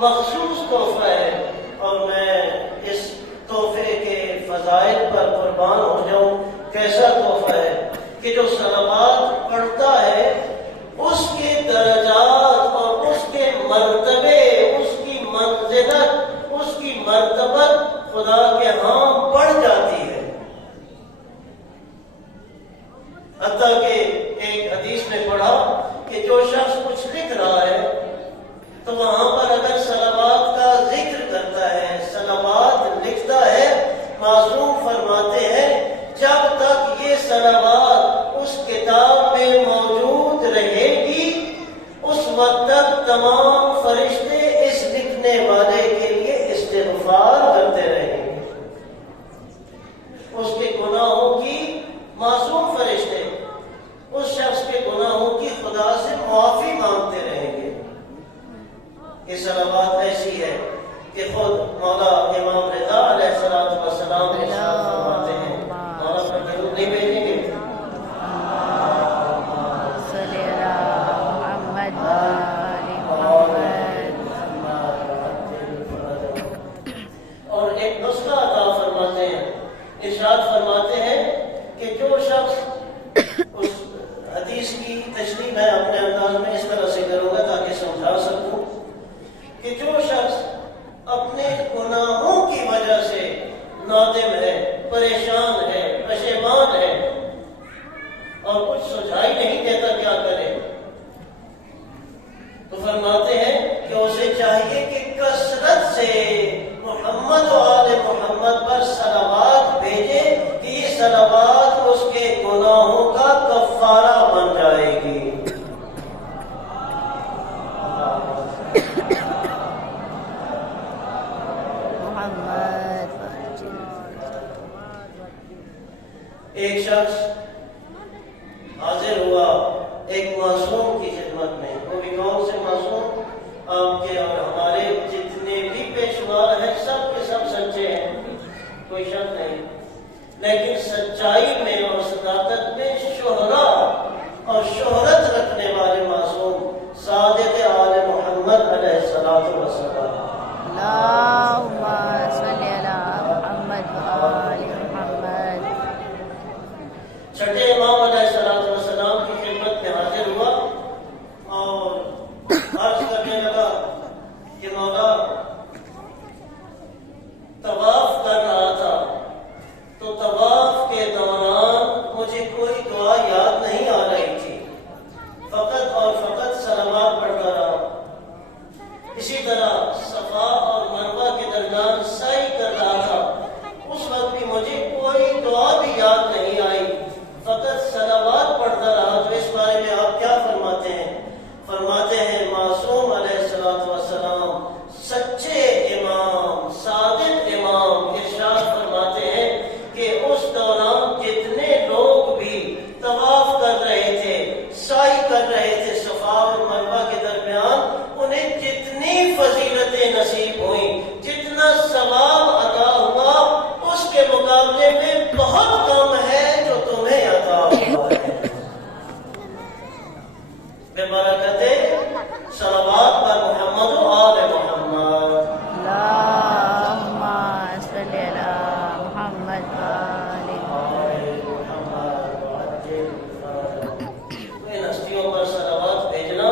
مخصوص تحفہ ہے، اور میں اس تحفے کے فضائل پر قربان ہو جاؤں۔ کیسا تحفہ ہے کہ جو صلوات پڑھتا ہے اس کے درجات اور اس کے مرتبے، اس کی منزلت، اس کی مرتبت خدا کے ہاں بڑھ جاتی ہے۔ حتیٰ کہ ایک حدیث میں پڑھا کہ جو شخص کچھ لکھ رہا ہے تو وہاں پر اگر صلوات کا ذکر کرتا ہے، صلوات لکھتا ہے، معصوم فرماتے ہیں جب تک یہ صلوات اس کتاب میں موجود رہے گی اس وقت تک تمام فرشتے اس لکھنے والے کے لیے استغفار کرتے رہیں گے۔ اس کے گناہوں کی، معصوم فرشتے اس شخص کے گناہوں کی خدا سے معافی مانگتے رہیں گے۔ یہ صلوات ایسی ہے کہ خود مولا امام رضا علیہ السلام فرماتے ہیں، مولا پر درود نہیں بھیجیں گے؟ اور ایک نسخہ عطا فرماتے ہیں، ارشاد فرماتے ہیں کہ جو شخص، اس حدیث کی تشریح میں اپنے انداز میں اس طرح سے کروں گا تاکہ سمجھا سکوں کہ جو شخص اپنے گناہوں کی وجہ سے نادم ہے، پریشان ہے، پشیمان ہے اور کچھ سجھائی نہیں دیتا کیا کرے، تو فرماتے ہیں کہ اسے چاہیے کہ کثرت سے محمد و آل محمد پر صلوات بھیجے کہ یہ صلوات اس کے گناہوں کا کفارہ بن جائے گی۔ ایک شخص حاضر ہوا ایک معصوم کی خدمت میں، وہ بھی کون سے معصوم؟ آپ کے اور ہمارے جتنے بھی پیشوا ہیں سب کے سب سچے ہیں، کوئی شک نہیں، لیکن سچائی میں اور صداقت میں شہرا اور شہرت رکھنے والے معصوم صادق آل محمد علیہ السلام۔ اللہم صلی علی محمد و آل محمد۔ چھٹے امام علیہ السلام کی خدمت میں حاضر ہوا اور عرض کرنے لگا کہ مولا طواف کر رہا تھا تو طواف کے دوران مجھے کوئی دعا یاد نہیں آ رہی تھی، فقط اور فقط صلوات پڑھتا رہا۔ اسی طرح صفا اور مروہ کے درمیان سعی کر رہا تھا، اس وقت بھی مجھے کوئی دعا بھی یاد نہیں آئی، فقط صلوات پڑھتا رہا۔ تو اس بارے میں آپ کیا فرماتے ہیں؟ فرماتے ہیں معصوم علیہ السلام سچے امام، صادق امام ارشاد فرماتے ہیں کہ اس دوران جتنے لوگ بھی طواف کر رہے تھے، سعی کر رہے تھے صفا اور مروہ کے درمیان، انہیں جتنی فضیلتیں نصیب ہوئیں، جتنا ثواب عطا ہوا، اس کے مقابلے میں بہت کم ہے جو تمہیں عطا ہوا ہے۔ بے برکت صلوات پر محمد و آل محمد۔ اللہم صلی علی محمد و آل محمد۔ ان ہستیوں پر صلوات بھیجنا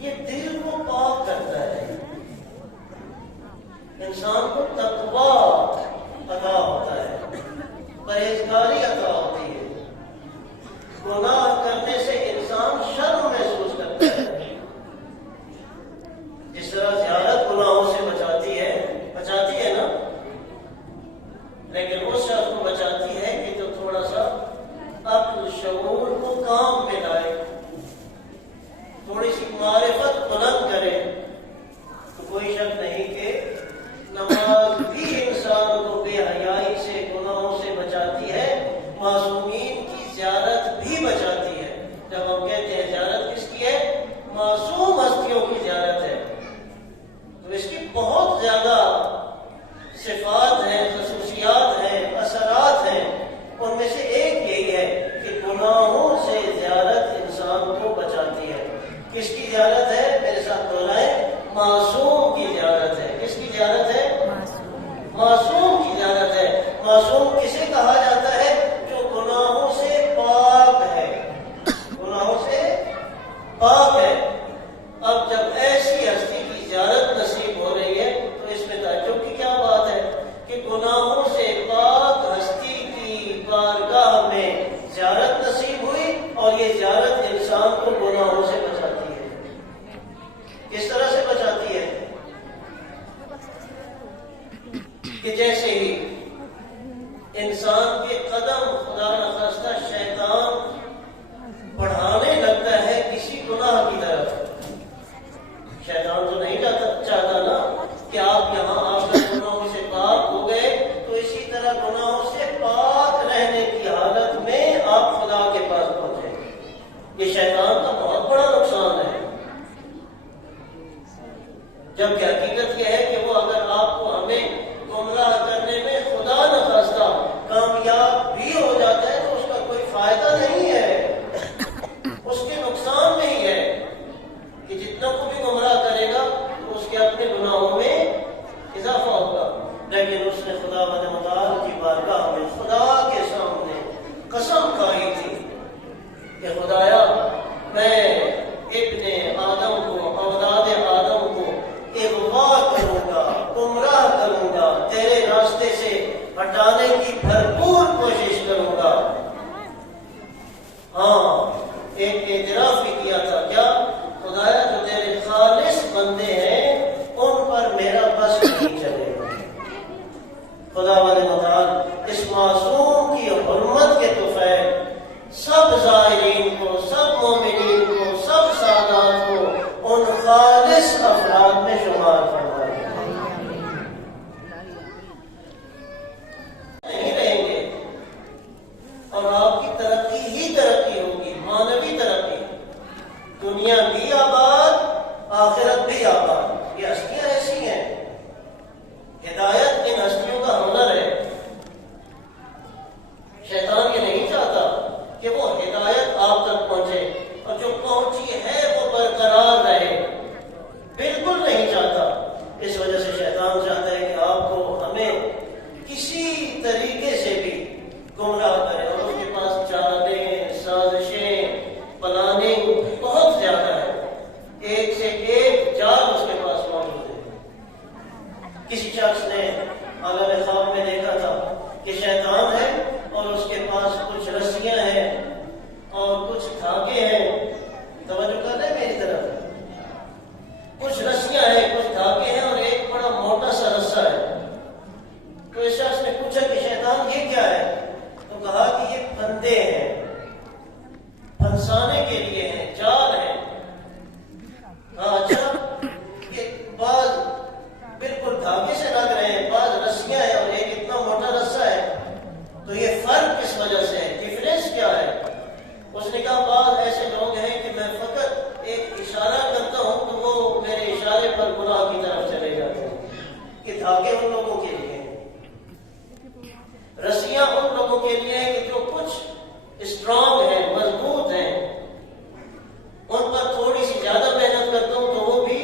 یہ دل کو پاک کرتا ہے، انسان کو تقویٰ عطا ہوتا ہے، پرہیزگاری عطا ہوتی ہے، گناہ کرنے سے انسان شرم محسوس کرتا ہے۔ جس طرح زیارت گناہوں سے بچاتی ہے نا، لیکن اس شخص کو بچاتی ہے کہ جو تھوڑا سا عقل شعور کو کام میں لائے، تھوڑی سی معرفت بلند کرے، تو کوئی شک نہیں کہ نماز بھی انسان کو بے حیائی سے، گناہوں سے بچاتی ہے، معصومین کی زیارت بھی بچاتی ہے۔ جب ہم کہتے ہیں زیارت کس کی ہے؟ معصوم ہستیوں کی زیارت ہے، تو اس کی بہت زیادہ صفات ہیں، خصوصیات ہیں، اثرات ہیں۔ ان میں سے ایک یہی ہے کہ گناہوں سے زیارت انسان کو بچاتی ہے۔ کس کی زیارت ہے؟ میرے ساتھ دہرائیں، معصوم کی کہ جیسے ہی انسان کے قدم خدا نخواستہ شیطان بڑھانے لگتا ہے کسی گناہ کی طرف، شیطان تو نہیں چاہتا نا کہ آپ یہاں آ کر گناہوں سے پاک ہو گئے، تو اسی طرح گناہوں سے پاک رہنے کی حالت میں آپ خدا کے پاس پہنچے۔ یہ شیطان کا بہت بڑا نقصان ہے، جبکہ حقیقت یہ ہے کہ وہ اگر آپ کو ہمیں گمراہ کرنے میں خدا نخواستہ کامیاب بھی ہو جاتا ہے تو اس کا کوئی فائدہ نہیں ہے، اس کے نقصان میں ہی ہے کہ جتنا کو بھی گمراہ کرے گا تو اس کے اپنے گناہوں میں اضافہ ہوگا۔ لیکن اس نے خدا متعال کی بارگاہ میں خدا کے سامنے قسم کھائی تھی کہ خدایا میں ابن آدم کو، اولاد آدم کو اغوا کروں گا، گمراہ کروں گا، تیرے راستے سے ہٹانے کی بھرپور کوشش کروں گا۔ ہاں، ایک اعتراف بھی کیا تھا، کیا خدایا جو تیرے خالص بندے ہیں ان پر میرا بس نہیں چلے گا۔ خدا متعال اس معصوم کی حرمت کے طفیل سب زائرین کو، سب مومنین کو، سب سادات کو ان خالص افراد میں شمار فرمائے۔ نہیں رہیں گے اور آپ کی ترقی ہی ترقی ہوگی، مانوی ترقی، دنیا بھی آباد، آخرت بھی آباد۔ یہ ہستیاں ایسی ہیں، ہدایت ان ہستیوں کا ہنر ہے۔ شیطان یہ نہیں چاہتا کہ وہ ہدایت آپ تک پہنچے اور جو پہنچی ہے وہ برقرار رہے، بالکل نہیں چاہتا۔ اس وجہ سے شیطان چاہتا ہے کہ آپ کو، ہمیں کسی طریقے سے بھی گمراہ کرے، اور اس کے پاس چالیں، سازشیں، پلاننگ بہت زیادہ ہے، ایک سے ایک جال اس کے پاس موجود ہے۔ کسی شخص نے عالم خواب میں دیکھا تھا کہ شیطان ہے اور اس کے پاس کچھ رسیاں ہیں اور کچھ دھاگے ہیں۔ توجہ کر رہے ہیں میری طرف؟ کچھ رسیاں ہیں، کچھ دھاگے ہیں اور ایک بڑا موٹا سا رسہ ہے۔ تو اس شخص نے پوچھا کہ شیطان یہ کیا ہے؟ تو کہا کہ یہ پھندے ہیں، پھنسانے کے لیے ہیں، جال ہیں۔ کہا اچھا، یہ بعض بالکل دھاگے سے لگ رہے ہیں، بعض رسیاں ہیں اور ایک اتنا موٹا رسہ ہے، تو یہ فرق کس وجہ سے ہے؟ ڈفرینس کیا ہے؟ اس نے کہا بعض ایسے لوگ ہیں کہ میں فقط ایک اشارہ کرتا ہوں تو وہ میرے اشارے پر گناہ کی طرف چلے جاتے ہیں۔ کہ دھاگے ان لوگوں کے لیے ہیں، رسیاں ان لوگوں کے لیے ہیں کہ جو کچھ اسٹرانگ ہیں، مضبوط ہیں، ان پر تھوڑی سی زیادہ محنت کرتا ہوں تو وہ بھی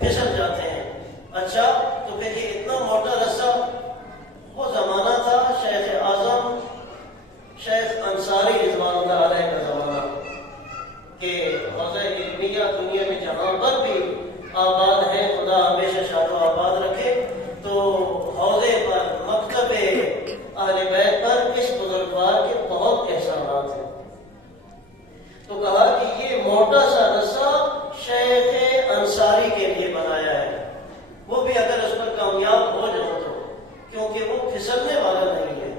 پھسل جاتے ہیں۔ اچھا، تو پھر یہ اتنا موٹا رسہ، وہ زمانہ تھا شیخ اعظم شیخ انصاری رضوان اللہ علیہ کا زمانہ، کہ حوضہ علمیہ دنیا میں جہاں پر بھی آباد ہے، خدا ہمیشہ شاد و آباد رکھے، تو حوضے پر، مکتب اہل بیت پر اس بزرگوار کے بہت احسانات ہیں۔ تو کہا کہ یہ موٹا سا رسہ شیخ انصاری کے لیے بنایا ہے، وہ بھی اگر اس پر کامیاب ہو جاؤ تو، کیونکہ وہ پھسلنے والا نہیں ہے۔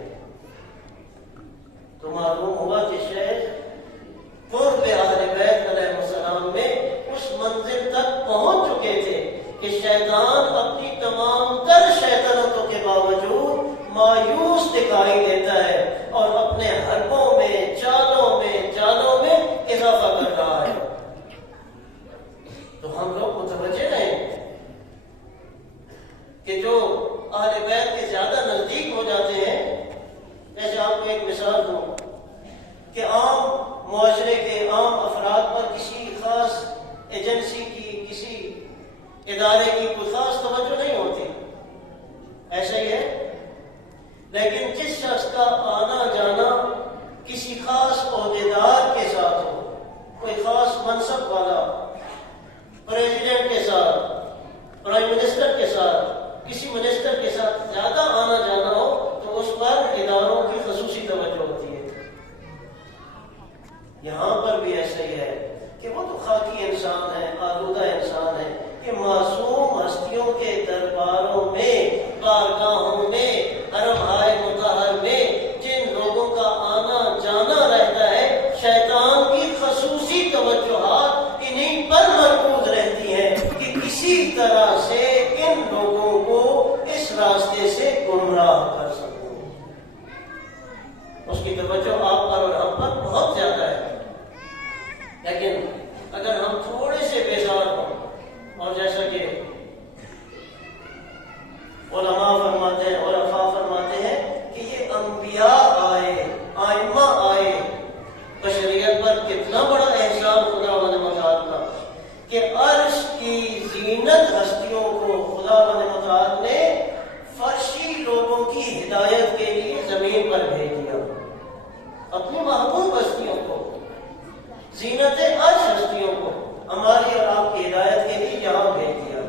تو معلوم ہوا کہ شیخ قرب اہل بیت علیہ السلام میں اس منزل تک پہنچ چکے تھے کہ شیطان اپنی تمام تر شیطنتوں کے باوجود مایوس دکھائی دیتا ہے اور اپنے حربوں میں، چالوں میں، جالوں میں اضافہ کر رہا ہے۔ تو ہم لوگ متوجہ رہیں کہ جو اہل بیت کے زیادہ نزدیک ہو جاتے ہیں، جیسے آپ کو ایک مثال دوں کہ عام معاشرے کے عام افراد پر کسی خاص ایجنسی کی، کسی ادارے کی کوئی خاص توجہ نہیں ہوتی، ایسا ہی ہے۔ لیکن جس شخص کا آنا جانا کسی خاص عہدیدار کے ساتھ ہو، کوئی خاص منصب والا، پریزیڈنٹ کے ساتھ، پرائم منسٹر کے ساتھ، کسی منسٹر کے ساتھ زیادہ آنا جانا ہو تو اس پر اداروں کی خصوصی توجہ ہوتی ہے۔ یہاں پر بھی ایسا ہی ہے کہ وہ تو خاکی انسان ہے، آلودہ انسان ہے، کہ معصوم ہستیوں کے درباروں میں، بارگاہوں میں طرح سے ان لوگوں کو اس راستے سے گمراہ کر سکوں. اس کی توجہ آپ پر اور ہم پر بہت زیادہ ہے، لیکن اگر ہم تھوڑے سے بیزار ہوں، اور جیسا کہ علماء فرماتے ہیں، عرفاء فرماتے ہیں کہ یہ انبیاء آئے، ائمہ آئے، بشریت پر کتنا بڑا احسان خداوند متعال کا کہ عرش کی زینت ہستیوں کو خداوند متعال نے فرشی لوگوں کی ہدایت کے لیے زمین پر بھیج دیا. اپنی محبوب ہستیوں کو، زینت عرش ہستیوں کو ہماری اور آپ کی ہدایت کے لیے یہاں بھیج دیا.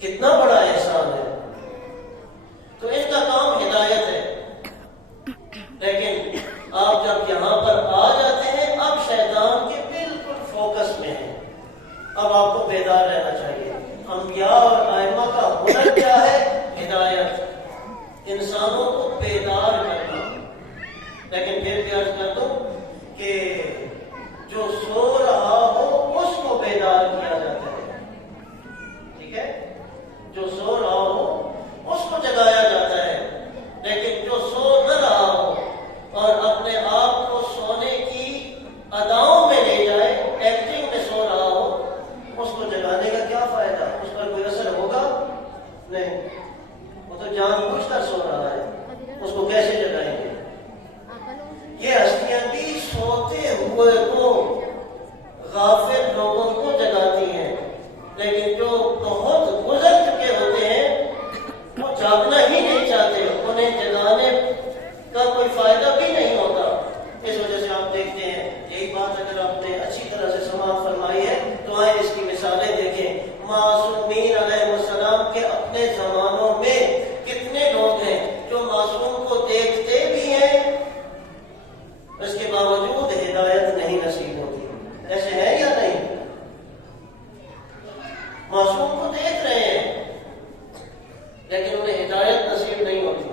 کتنا بڑا احسان ہے. تو ان کا کام ہدایت ہے، لیکن آپ جب یہاں پر آ جاتے ہیں اب شیطان کے بالکل فوکس میں ہیں. اب آپ کو بیدار رہنا چاہیے. انبیاء اور ائمہ کا ہنر کیا ہے؟ ہدایت، انسانوں کو بیدار کرنا. لیکن پھر بھی عرض کر دوں کہ جو سو رہا ہو اس کو بیدار کیا جاتا ہے. ٹھیک ہے، جو سو رہا ہو اس کو جگایا جاتا ہے، لیکن جو سو نہ رہا ہو اور اپنے آپ کو سونے کی اداؤں میں لے جائے، ایکٹنگ میں سو رہا ہو، اس کو جگانے کا کیا فائدہ؟ اس پر کوئی اثر ہوگا نہیں. وہ تو جان بوجھ کر سو رہا ہے، اس کو کیسے جگائیں گے؟ یہ ہستیاں بھی سوتے ہوئے کو، غافل لوگوں کو جگاتی ہیں، لیکن جو بہت گزر چکے ہوتے ہیں وہ جاگنا ہی نہیں چاہتے، انہیں جگانے کا کوئی فائدہ بھی نہیں ہوتا. اس وجہ سے آپ دیکھتے ہیں، یہی بات اگر آپ نے اچھی طرح سے سماعت فرمائی ہے تو آئے اس کی مثالیں دیکھیں. معصومین علیہ السلام کے اپنے زمانوں میں کتنے لوگ ہیں جو معصوم کو دیکھتے بھی ہیں، اس کے باوجود ہدایت نہیں نصیب ہوتی. ایسے ہے یا نہیں؟ معصوم کو دیکھ رہے ہیں لیکن انہیں ہدایت نصیب نہیں ہوتی.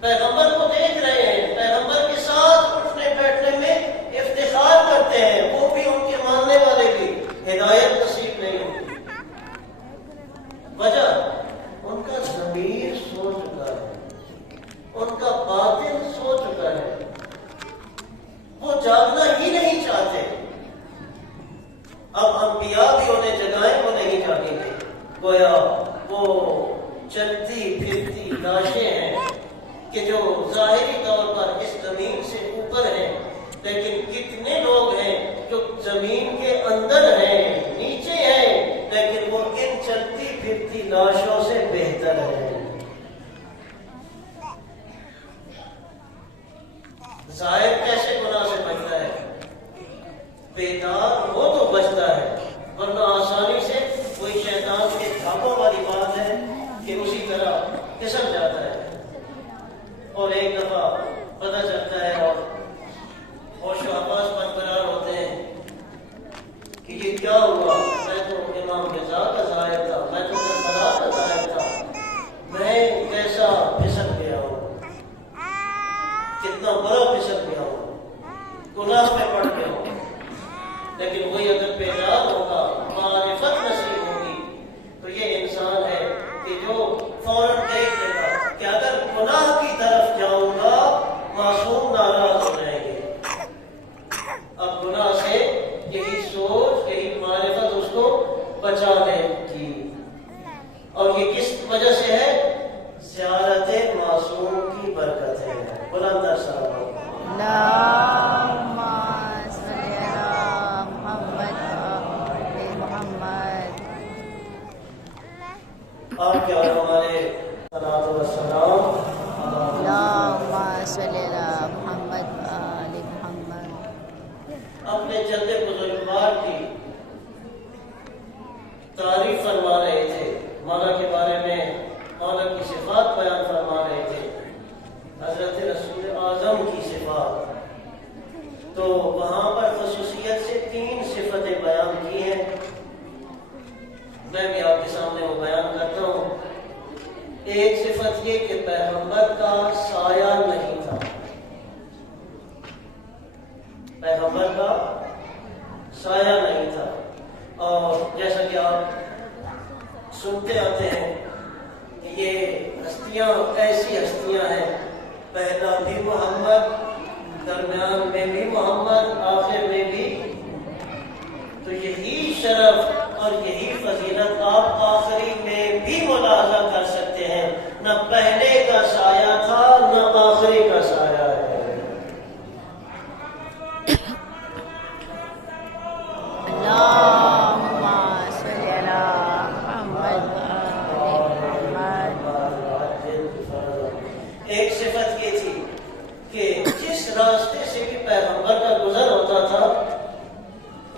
پیغمبر کو دیکھ رہے ہیں، پیغمبر کے ساتھ اٹھنے بیٹھنے میں افتخار کرتے ہیں، وہ بھی ان کے ماننے والے بھی، ہدایت نصیب نہیں ہوتی. وجہ ان کا ضمیر سو چکا ہے، ان کا باطن سو چکا ہے، وہ جاگنا ہی نہیں چاہتے. اب انبیاء بھی انہیں جگائیں وہ نہیں جاگیں گے، گویا وہ چلتی پھرتی لاشیں ہیں کہ جو ظاہری طور پر اس زمین سے اوپر ہیں، لیکن کتنے لوگ ہیں جو زمین کے اندر ہیں، نیچے ہیں، لیکن وہ ان چلتی پھرتی لاشوں سے بہتر ہیں. ظاہر کیسے گناہ سے بچتا ہے؟ بیدار ہو تو بچتا ہے، ورنہ آسانی سے کوئی شیطان کے دھاگوں والی بات ہے کہ اسی طرح پھسل جاتا ہے. اور ایک دفعہ پتہ چلتا ہے اور ہوش و حواس برقرار ہوتے ہیں کہ یہ کیا ہوا، میں تو امام رضا کا ظاہر تھا، میں تو کربلا کا ظاہر تھا، میں کیسا پھسل گیا ہوں، کتنا بڑا پھسل گیا ہوں، گناہ میں پڑ گیا ہوں. لیکن وہی اگر بیدار ہوگا، معرفت نصیب ہوگی، تو یہ انسان ہے کہ جو فوراً دیکھ لے گا کہ اگر گناہ کی طرف جاؤں گا معصوم ناراض ہو جائیں گے. اب گناہ سے یہی سوچ، یہی معرفت اس کو بچا لے گی. اور یہ کس وجہ سے ہے؟ زیارت معصوم کی برکت ہے. بلند صاحب آپ کیا ہمارے صلاۃ و سلام اپنے جد بزرگوار کی تعریف فرما رہے تھے، مولا کے بارے میں مولا کی صفات بیان فرما رہے تھے، حضرت رسول اعظم کی صفات. تو وہاں پر خصوصیت سے 3 صفتیں بیان کی ہیں. میں بھی آپ کے سامنے وہ بیان کرتا ہوں. ایک صفت یہ کہ پیغمبر کا سایہ نہیں تھا، پیغمبر کا سایہ نہیں تھا. اور جیسا کہ آپ سنتے آتے ہیں کہ یہ ہستیاں ایسی ہستیاں ہیں، پہلا بھی محمد، درمیان میں بھی محمد، آخر میں بھی. تو یہی شرف اور یہی فضیلت آپ آخری میں بھی ملاحظہ کر سکتے ہیں. نہ پہلے کا سایہ تھا نہ آخری کا سایہ ہے. اللہم صلی علی محمد وآل محمد. ایک صفت یہ تھی کہ جس راستے سے بھی پیغمبر کا گزر ہوتا تھا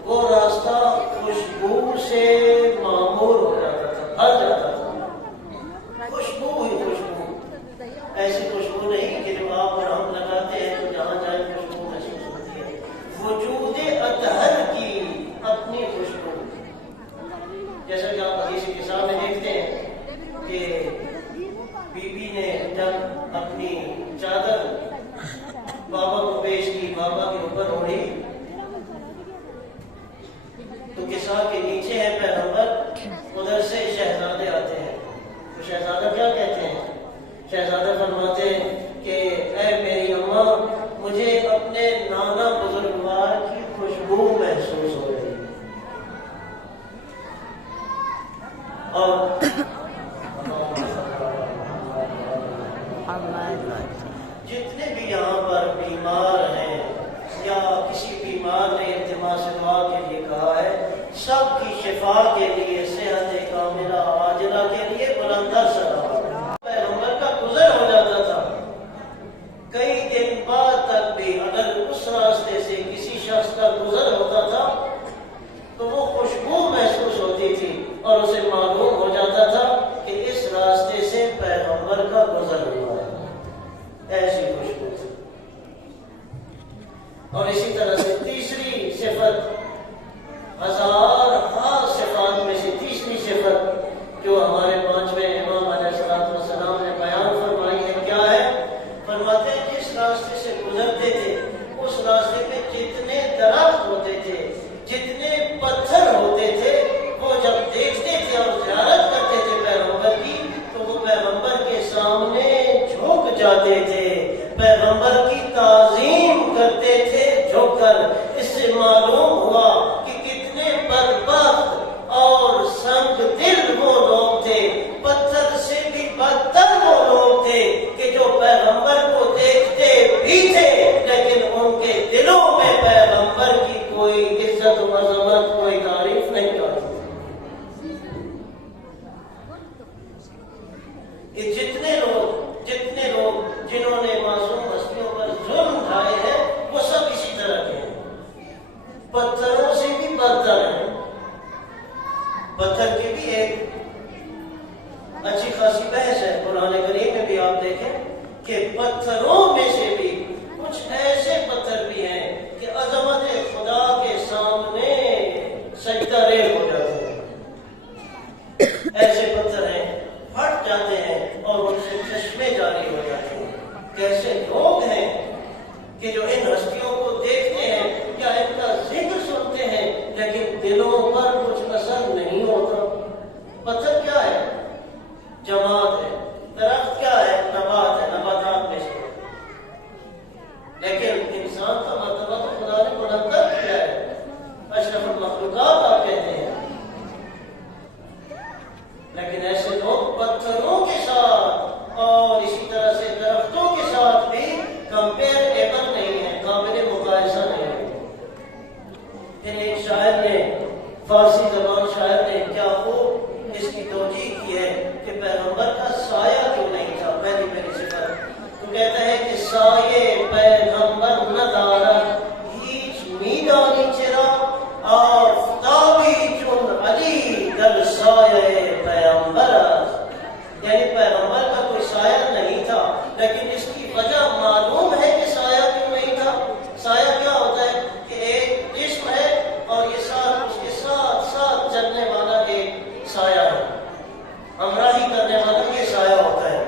وہ راستہ خوشبو سے معمور ہو جاتا تھا، بھر جاتا تھا. خوشبو ہی خوشبو، ایسی خوشبو نہیں کہ جو آپ اور ہم لگاتے ہیں تو جہاں جائیں خوشبو محسوس ہوتی ہے. وجود اطہر کی اپنی خوشبو. جیسا کہ آپ حدیث کے سامنے دیکھتے ہیں کہ بی بی نے جب اپنی چادر بابا کو پیش کی، بابا کے اوپر اوڑھی، تو کسا کے نیچے ہے پیغمبر، ادھر سے شہزادے آتے ہیں. تو شہزادہ کیا کہتے ہیں؟ شہزادہ فرماتے ہیں کہ اے میری اماں، مجھے اپنے نانا بزرگوار کی خوشبو محسوس ہو رہی ہے. اور جتنے بھی یہاں پر بیمار ہیں یا کسی بیمار نے التماس دعا کے لیے کہا ہے، سب کی شفا کے لیے، صحت کاملہ عاجلہ کے لیے بلندر سلام. پیغمبر کا گزر ہو جاتا تھا، کئی دن بعد تک بھی اگر اس راستے سے کسی شخص کا گزر ہوتا تھا تو وہ خوشبو محسوس ہوتی تھی اور اسے معلوم ہو جاتا تھا کہ اس راستے سے پیغمبر کا گزر ہوا ہے. ایسی خوشبو تھی. اور اسی طرح سے تیسری صفت، ہزار خاص صفات میں سے تیسری صفت جو ہمارے پانچویں امام علیہ السلام نے بیان فرمائی ہے، کیا ہے؟ فرماتے ہیں جس راستے سے گزرتے تھے اس راستے میں جتنے درخت ہوتے تھے، جتنے پتھر ہوتے تھے، وہ جب دیکھتے تھے اور زیارت کرتے تھے پیغمبر کی تو وہ پیغمبر کے سامنے جھک جاتے تھے، پیغمبر کی تعظیم کرتے تھے جھک کر. اس سے معلوم ہوا کہ کتنے بدبخت اور سنگ دل وہ لوگ تھے، پتھر سے بھی بدتر وہ لوگ تھے کہ جو پیغمبر کو دیکھتے بھی تھے لیکن ان کے دلوں میں پیغمبر کی کوئی عزت و عظمت، کوئی تعریف نہیں کرتی. کہ جتنے لوگ جنہوں نے معصوم ہستیوں پر ظلم ڈھائے ہیں وہ سب اسی طرح کے ہیں، پتھروں سے بھی بدتر ہیں. پتھر کی بھی ایک اچھی خاصی بحث ہے قرآن کریم میں بھی. آپ دیکھیں کہ پتھروں میں سے بھی کچھ ایسے پتھر بھی ہیں کہ عظمت خدا کے سامنے سجدہ ریز ہو جاتے ہیں. ایسے پتھر ہیں پھٹ جاتے ہیں اور ان سے چشمے جاری ہو جاتے ہیں. کیسے لوگ ہیں کہ جو ان ہستیوں کو دیکھتے ہیں یا ان کا ذکر سنتے ہیں لیکن دلوں پر کچھ اثر نہیں ہوتا. پتھر کیا ہے؟ جماعت ہے. درخت کیا ہے؟ نبات ہے، نباتات میں سے. لیکن انسان کا مرتبہ تو خدا نے بلندر کیا ہے، اشرف المخلوقات آپ کہتے ہیں. لیکن ایسے لوگ پتھروں کے ساتھ اور اسی طرح سے درختوں کے ساتھ بھی کمپیریبل نہیں ہے، قابل مقایسہ نہیں ہے. پھر ایک شاعر نے، فارسی زبان شاعر نے کیا خوب اس کی توجیہ کی ہے کہ پیغمبر کا سایہ کیوں نہیں تھا. پہلی صفت تو کہتا ہے کہ سایے پیغمبر نہ دارد هیچ میدانی چرا آفتابی چون علی در سایه پیغمبر است. یعنی پیغمبر کا کوئی سایہ نہیں تھا، لیکن اس کی وجہ معلوم ہے کہ سایہ کیوں نہیں تھا. سایہ کیا ہوتا ہے کہ ایک جسم ہے اور یہ ساتھ اس کے ساتھ ساتھ چلنے والا ایک سایہ ہے، ہمراہی کرنے والا یہ سایہ ہوتا ہے.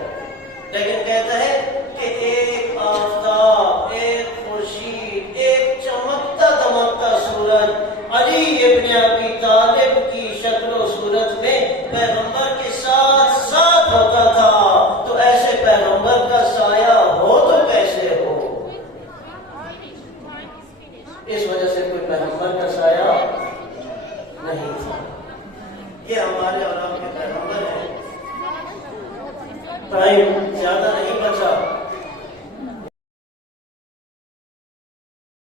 لیکن کہتا ہے کہ ایک آفتاب، ایک خورشید، ایک چمکتا دمکتا سورج علی ابن ابی طالب کی شکل و صورت میں پیغمبر ٹائم زیادہ نہیں